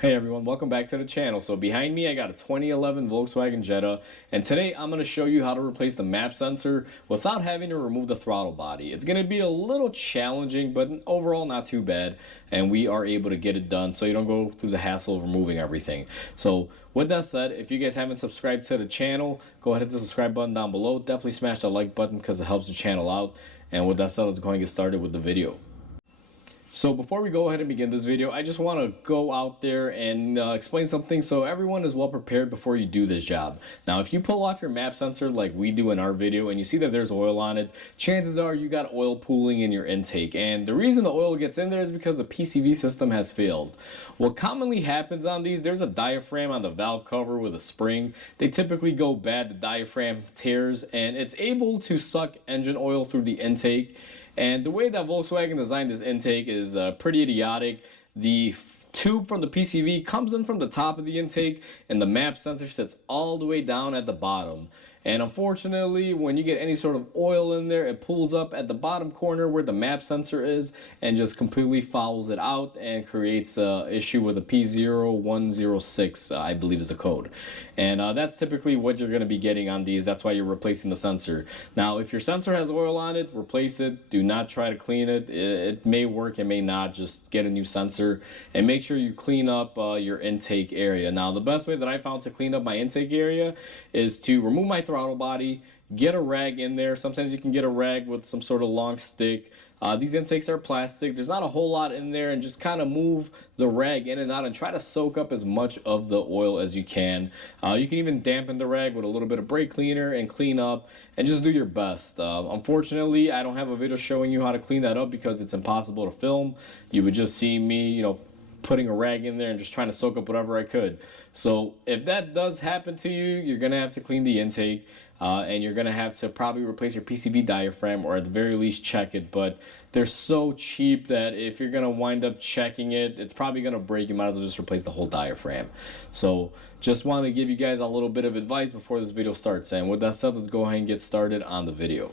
Hey everyone, welcome back to the channel. So behind me I got a 2011 Volkswagen Jetta, and today I'm going to show you how to replace the map sensor without having to remove the throttle body. It's going to be a little challenging, but overall not too bad, and we are able to get it done so you don't go through the hassle of removing everything. So with that said, if you guys haven't subscribed to the channel, go ahead and hit the subscribe button down below. Definitely smash that like button because it helps the channel out. And with that said, let's go ahead and get started with the video. So before we go ahead and begin this video, I just want to go out there and explain something so everyone is well prepared before you do this job. Now, if you pull off your map sensor like we do in our video and you see that there's oil on it, chances are you got oil pooling in your intake. And the reason the oil gets in there is because the PCV system has failed. What commonly happens on these, there's a diaphragm on the valve cover with a spring. They typically go bad, the diaphragm tears, and it's able to suck engine oil through the intake. And the way that Volkswagen designed this intake is pretty idiotic. The tube from the PCV comes in from the top of the intake, and the map sensor sits all the way down at the bottom. And unfortunately, when you get any sort of oil in there, it pulls up at the bottom corner where the map sensor is and just completely fouls it out and creates an issue with a P0106, I believe is the code. And that's typically what you're going to be getting on these. That's why you're replacing the sensor. Now, if your sensor has oil on it, replace it. Do not try to clean it. It may work, it may not. Just get a new sensor and make sure you clean up your intake area. Now, the best way that I found to clean up my intake area is to remove my throttle body, get a rag in there. Sometimes you can get a rag with some sort of long stick. These intakes are plastic. There's not a whole lot in there, and just kind of move the rag in and out and try to soak up as much of the oil as you can. You can even dampen the rag with a little bit of brake cleaner and clean up and just do your best. Unfortunately, I don't have a video showing you how to clean that up because it's impossible to film. You would just see me, putting a rag in there and just trying to soak up whatever I could. So if that does happen to you, you're going to have to clean the intake, and you're going to have to probably replace your PCV diaphragm, or at the very least check it. But they're so cheap that if you're going to wind up checking it, it's probably going to break. You might as well just replace the whole diaphragm. So just wanted to give you guys a little bit of advice before this video starts. And with that said, let's go ahead and get started on the video.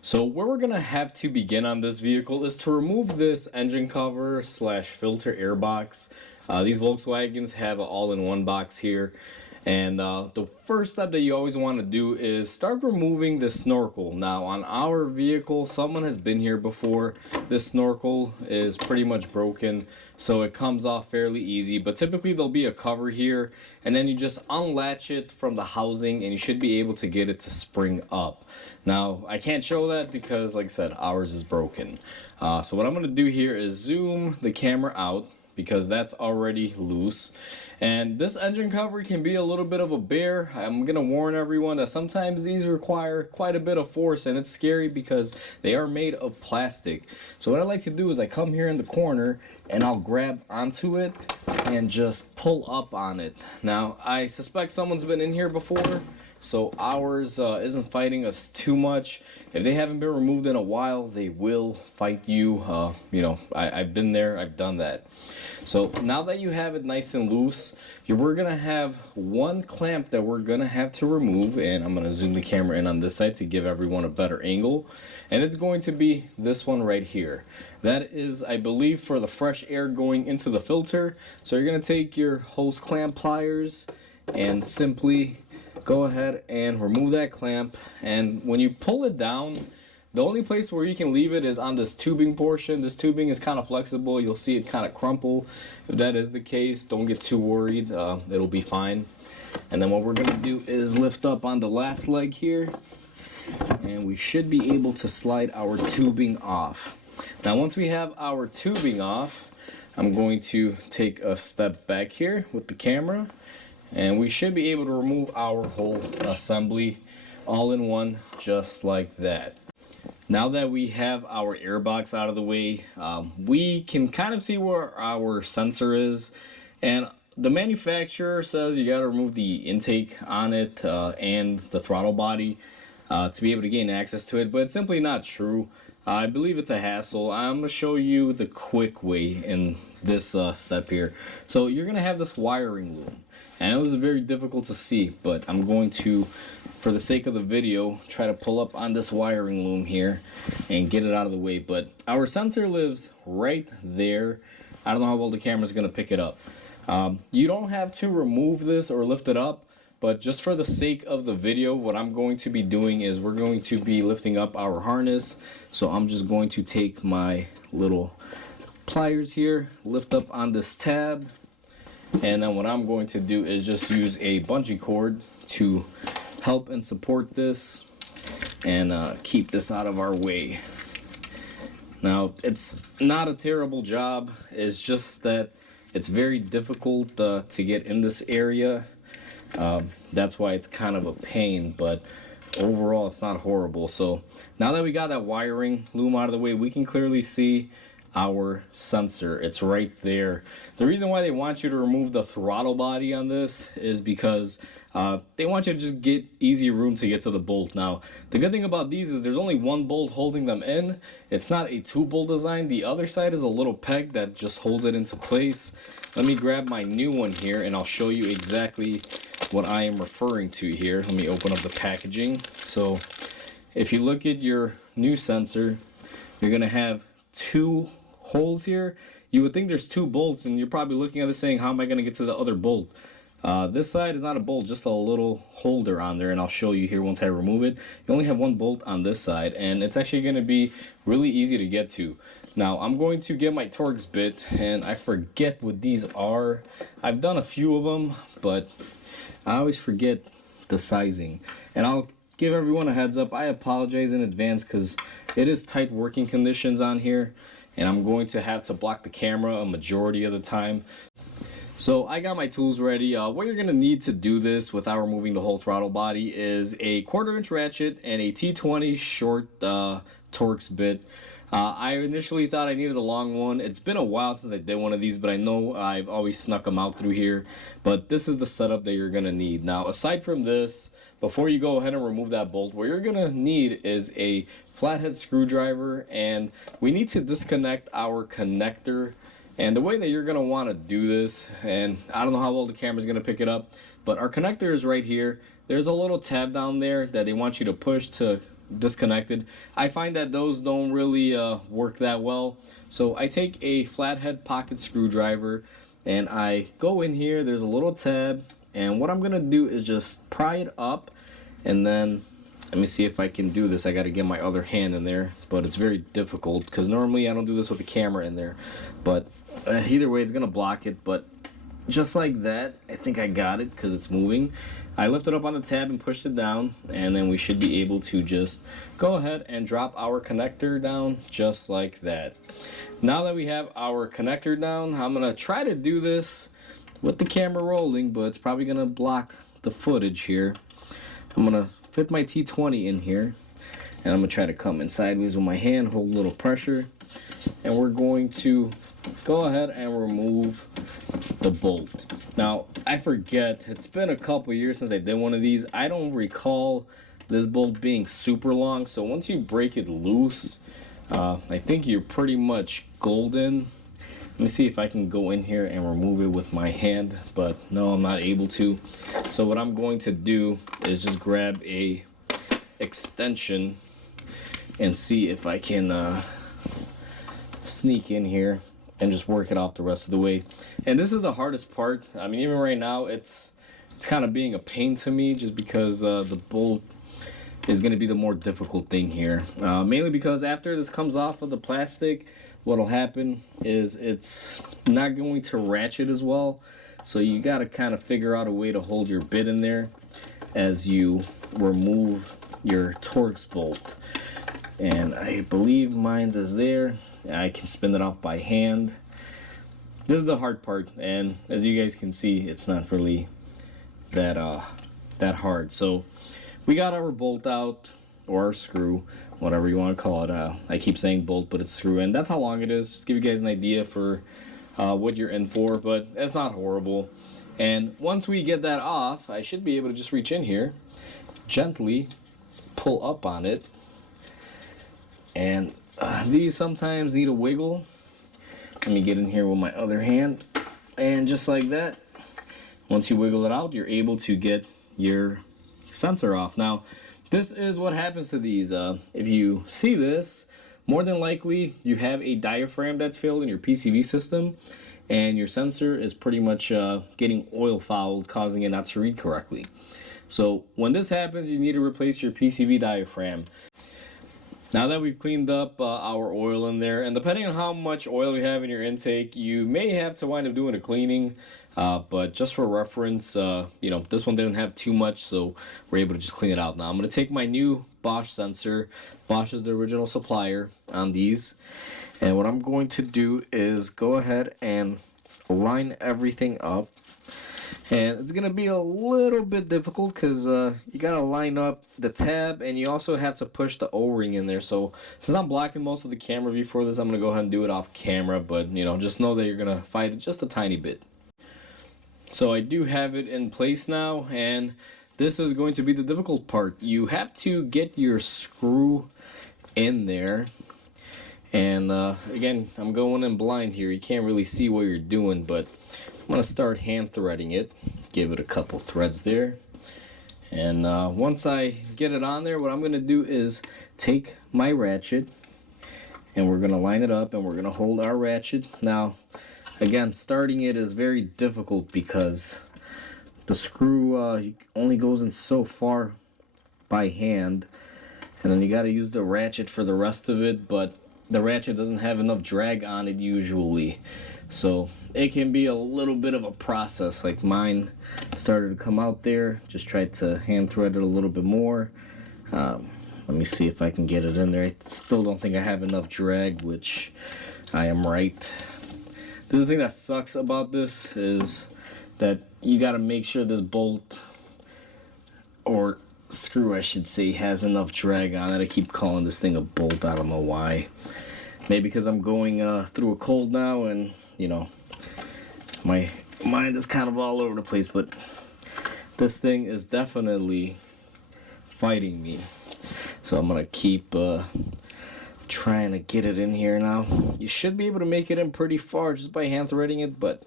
So where we're going to have to begin on this vehicle is to remove this engine cover slash filter airbox. These Volkswagens have an all-in-one box here. And the first step that you always want to do is start removing the snorkel. Now on our vehicle, someone has been here before. This snorkel is pretty much broken, so it comes off fairly easy. But typically there'll be a cover here, and then you just unlatch it from the housing and you should be able to get it to spring up. Now I can't show that because, like I said, ours is broken. So what I'm going to do here is zoom the camera out, because that's already loose. And this engine cover can be a little bit of a bear. I'm gonna warn everyone that sometimes these require quite a bit of force, and it's scary because they are made of plastic. So what I like to do is I come here in the corner and I'll grab onto it and just pull up on it. Now I suspect someone's been in here before, so ours isn't fighting us too much. If they haven't been removed in a while, they will fight you. I've been there, I've done that. So now that you have it nice and loose, we're going to have one clamp that we're going to have to remove, and I'm going to zoom the camera in on this side to give everyone a better angle. And it's going to be this one right here. That is, I believe, for the fresh air going into the filter. So you're going to take your hose clamp pliers and simply go ahead and remove that clamp. And when you pull it down, the only place where you can leave it is on this tubing portion. This tubing is kind of flexible. You'll see it kind of crumple. If that is the case, don't get too worried. It'll be fine. And then what we're going to do is lift up on the last leg here, and we should be able to slide our tubing off. Now once we have our tubing off, I'm going to take a step back here with the camera, and we should be able to remove our whole assembly all in one, just like that. Now that we have our airbox out of the way, we can kind of see where our sensor is, and the manufacturer says you got to remove the intake on it and the throttle body to be able to gain access to it, but it's simply not true. I believe it's a hassle. I'm going to show you the quick way in this step here. So you're going to have this wiring loom, and it was very difficult to see, but I'm going to, for the sake of the video, try to pull up on this wiring loom here and get it out of the way. But our sensor lives right there. I don't know how well the camera's going to pick it up. You don't have to remove this or lift it up, but just for the sake of the video, what I'm going to be doing is we're going to be lifting up our harness. So I'm just going to take my little pliers here, lift up on this tab, and then what I'm going to do is just use a bungee cord to help and support this and keep this out of our way. Now, it's not a terrible job, it's just that it's very difficult to get in this area. That's why it's kind of a pain, but overall it's not horrible. So now that we got that wiring loom out of the way, we can clearly see our sensor. It's right there. The reason why they want you to remove the throttle body on this is because they want you to just get easy room to get to the bolt. Now, the good thing about these is there's only one bolt holding them in. It's not a 2-bolt design. The other side is a little peg that just holds it into place. Let me grab my new one here and I'll show you exactly what I am referring to here. Let me open up the packaging. So if you look at your new sensor, you're gonna have 2 holes here. You would think there's 2 bolts and you're probably looking at this saying, how am I going to get to the other bolt? This side is not a bolt, just a little holder on there, and I'll show you here once I remove it. You only have 1 bolt on this side, and it's actually going to be really easy to get to. Now I'm going to get my Torx bit, and I forget what these are. I've done a few of them, but I always forget the sizing. And I'll give everyone a heads up, I apologize in advance because it is tight working conditions on here and I'm going to have to block the camera a majority of the time. So I got my tools ready. What you're going to need to do this without removing the whole throttle body is a 1/4" ratchet and a T20 short Torx bit. I initially thought I needed a long one. It's been a while since I did one of these, but I know I've always snuck them out through here. But this is the setup that you're going to need. Now, aside from this, before you go ahead and remove that bolt, what you're going to need is a flathead screwdriver, and we need to disconnect our connector. And the way that you're going to want to do this, and I don't know how well the camera's going to pick it up, but our connector is right here. There's a little tab down there that they want you to push to disconnected. I find that those don't really work that well. So I take a flathead pocket screwdriver and I go in here. There's a little tab, and what I'm going to do is just pry it up, and then let me see if I can do this. I got to get my other hand in there, but it's very difficult because normally I don't do this with the camera in there. But either way, it's going to block it. But just like that, I think I got it because it's moving. I lifted up on the tab and pushed it down, and then we should be able to just go ahead and drop our connector down just like that. Now that we have our connector down, I'm going to try to do this with the camera rolling, but it's probably going to block the footage here. I'm going to fit my T20 in here, and I'm going to try to come in sideways with my hand, hold a little pressure, and we're going to go ahead and remove the bolt. Now, I forget, it's been a couple years since I did one of these. I don't recall this bolt being super long, so once you break it loose, I think you're pretty much golden. Let me see if I can go in here and remove it with my hand, but no, I'm not able to. So what I'm going to do is just grab a extension and see if I can sneak in here and just work it off the rest of the way. And this is the hardest part. I mean, even right now, it's kind of being a pain to me just because the bolt is going to be the more difficult thing here. Mainly because after this comes off of the plastic, what'll happen is it's not going to ratchet as well. So you got to kind of figure out a way to hold your bit in there as you remove your Torx bolt. And I believe mine's is there. I can spin it off by hand. This is the hard part, and as you guys can see, it's not really that hard. So we got our bolt out, or our screw, whatever you want to call it. I keep saying bolt, but it's screw, and that's how long it is. Just give you guys an idea for what you're in for, but it's not horrible. And once we get that off, I should be able to just reach in here, gently pull up on it, and these sometimes need a wiggle. Let me get in here with my other hand, and just like that, once you wiggle it out, you're able to get your sensor off. Now, this is what happens to these. If you see this, more than likely you have a diaphragm that's failed in your PCV system, and your sensor is pretty much getting oil fouled, causing it not to read correctly. So when this happens, you need to replace your PCV diaphragm. Now that we've cleaned up our oil in there, and depending on how much oil you have in your intake, you may have to wind up doing a cleaning, but just for reference, this one didn't have too much, so we're able to just clean it out. Now I'm going to take my new Bosch sensor. Bosch is the original supplier on these, and what I'm going to do is go ahead and line everything up. And it's going to be a little bit difficult because you got to line up the tab, and you also have to push the O-ring in there. So since I'm blocking most of the camera view for this, I'm going to go ahead and do it off camera. But, just know that you're going to fight it just a tiny bit. So I do have it in place now, and this is going to be the difficult part. You have to get your screw in there. And again, I'm going in blind here. You can't really see what you're doing, but I'm going to start hand threading it. Give it a couple threads there. And once I get it on there, what I'm going to do is take my ratchet, and we're going to line it up, and we're going to hold our ratchet. Now, again, starting it is very difficult because the screw only goes in so far by hand, and then you got to use the ratchet for the rest of it, but the ratchet doesn't have enough drag on it usually, so it can be a little bit of a process. Like mine started to come out there. Just tried to hand thread it a little bit more. Let me see if I can get it in there. I still don't think I have enough drag, which I am right. This is the thing that sucks about this, is that you got to make sure this bolt, or screw I should say, has enough drag on it. I keep calling this thing a bolt. I don't know why. Maybe because I'm going through a cold now, and my mind is kind of all over the place, but this thing is definitely fighting me. So I'm gonna keep trying to get it in here now. You should be able to make it in pretty far just by hand threading it, but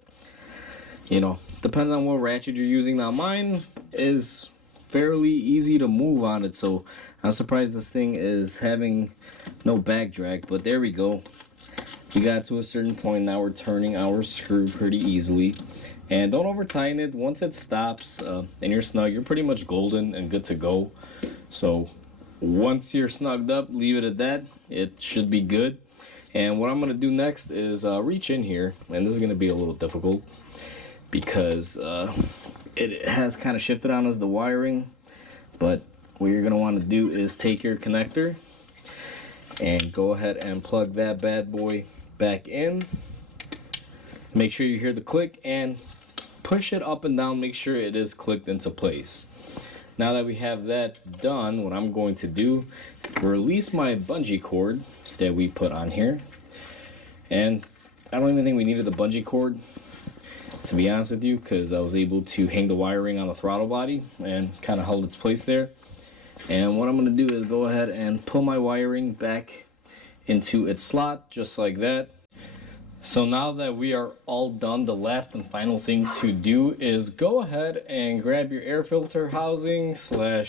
depends on what ratchet you're using. Now mine is fairly easy to move on it, so I'm surprised this thing is having no back drag, but there we go. We got to a certain point. Now we're turning our screw pretty easily, and don't over tighten it. Once it stops and you're snug, you're pretty much golden and good to go. So once you're snugged up, leave it at that. It should be good. And what I'm going to do next is reach in here, and this is going to be a little difficult because it has kind of shifted on us, the wiring. But what you're going to want to do is take your connector and go ahead and plug that bad boy back in. Make sure you hear the click and push it up and down. Make sure it is clicked into place. Now that we have that done, what I'm going to do, release my bungee cord that we put on here. And I don't even think we needed the bungee cord, to be honest with you, because I was able to hang the wiring on the throttle body and kind of hold its place there. And what I'm going to do is go ahead and pull my wiring back into its slot, just like that. So now that we are all done, the last and final thing to do is go ahead and grab your air filter housing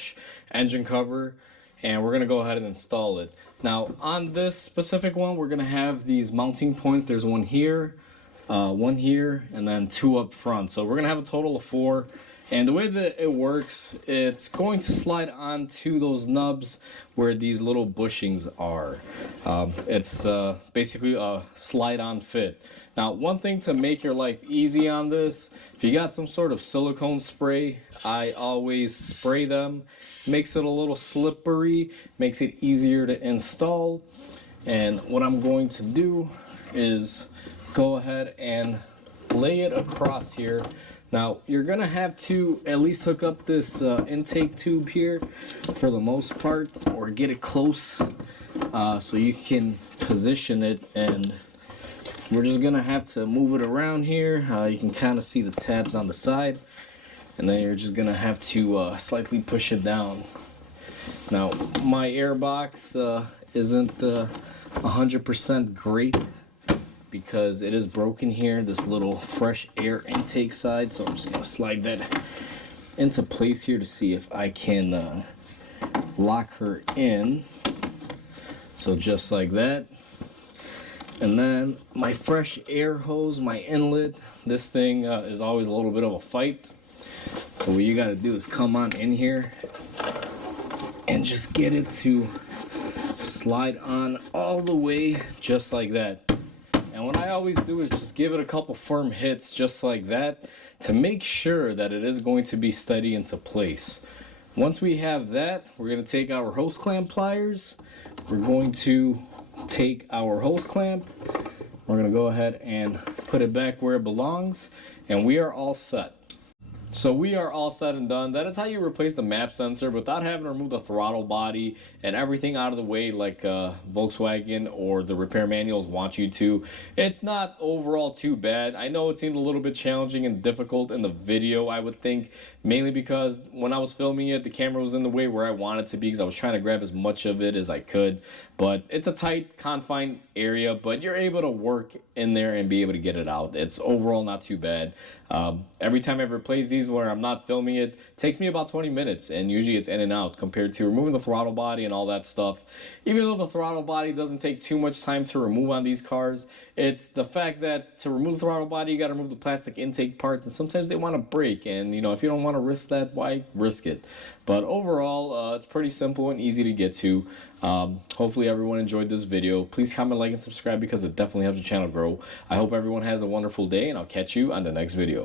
/ engine cover, and we're going to go ahead and install it. Now on this specific one, we're going to have these mounting points. There's one here, and then 2 up front. So we're going to have a total of 4. And the way that it works, it's going to slide onto those nubs where these little bushings are. It's basically a slide-on fit. Now, one thing to make your life easy on this, if you got some sort of silicone spray, I always spray them. Makes it a little slippery, makes it easier to install. And what I'm going to do is go ahead and lay it across here. Now, you're going to have to at least hook up this intake tube here for the most part, or get it close so you can position it, and we're just going to have to move it around here. You can kind of see the tabs on the side, and then you're just going to have to slightly push it down. Now, my airbox isn't 100% great, because it is broken here, this little fresh air intake side. So I'm just going to slide that into place here to see if I can lock her in. So just like that. And then my fresh air hose, my inlet. This thing is always a little bit of a fight. So what you gotta do is come on in here and just get it to slide on all the way, just like that. And what I always do is just give it a couple firm hits just like that to make sure that it is going to be steady into place. Once we have that, we're going to take our hose clamp pliers. We're going to take our hose clamp. We're going to go ahead and put it back where it belongs, and we are all set. So we are all said and done. That is how you replace the map sensor without having to remove the throttle body and everything out of the way like Volkswagen or the repair manuals want you to. It's not overall too bad. I know it seemed a little bit challenging and difficult in the video, I would think, mainly because when I was filming it, the camera was in the way where I wanted to be because I was trying to grab as much of it as I could. But it's a tight, confined area, but you're able to work in there and be able to get it out. It's overall not too bad. Every time I've replaced these where I'm not filming it, takes me about 20 minutes, and usually it's in and out compared to removing the throttle body and all that stuff. Even though the throttle body doesn't take too much time to remove on these cars, it's the fact that to remove the throttle body, you got to remove the plastic intake parts, and sometimes they want to break, and if you don't want to risk that, why risk it? But overall, it's pretty simple and easy to get to. Hopefully everyone enjoyed this video. Please comment, like, and subscribe because it definitely helps the channel grow. I hope everyone has a wonderful day, and I'll catch you on the next video.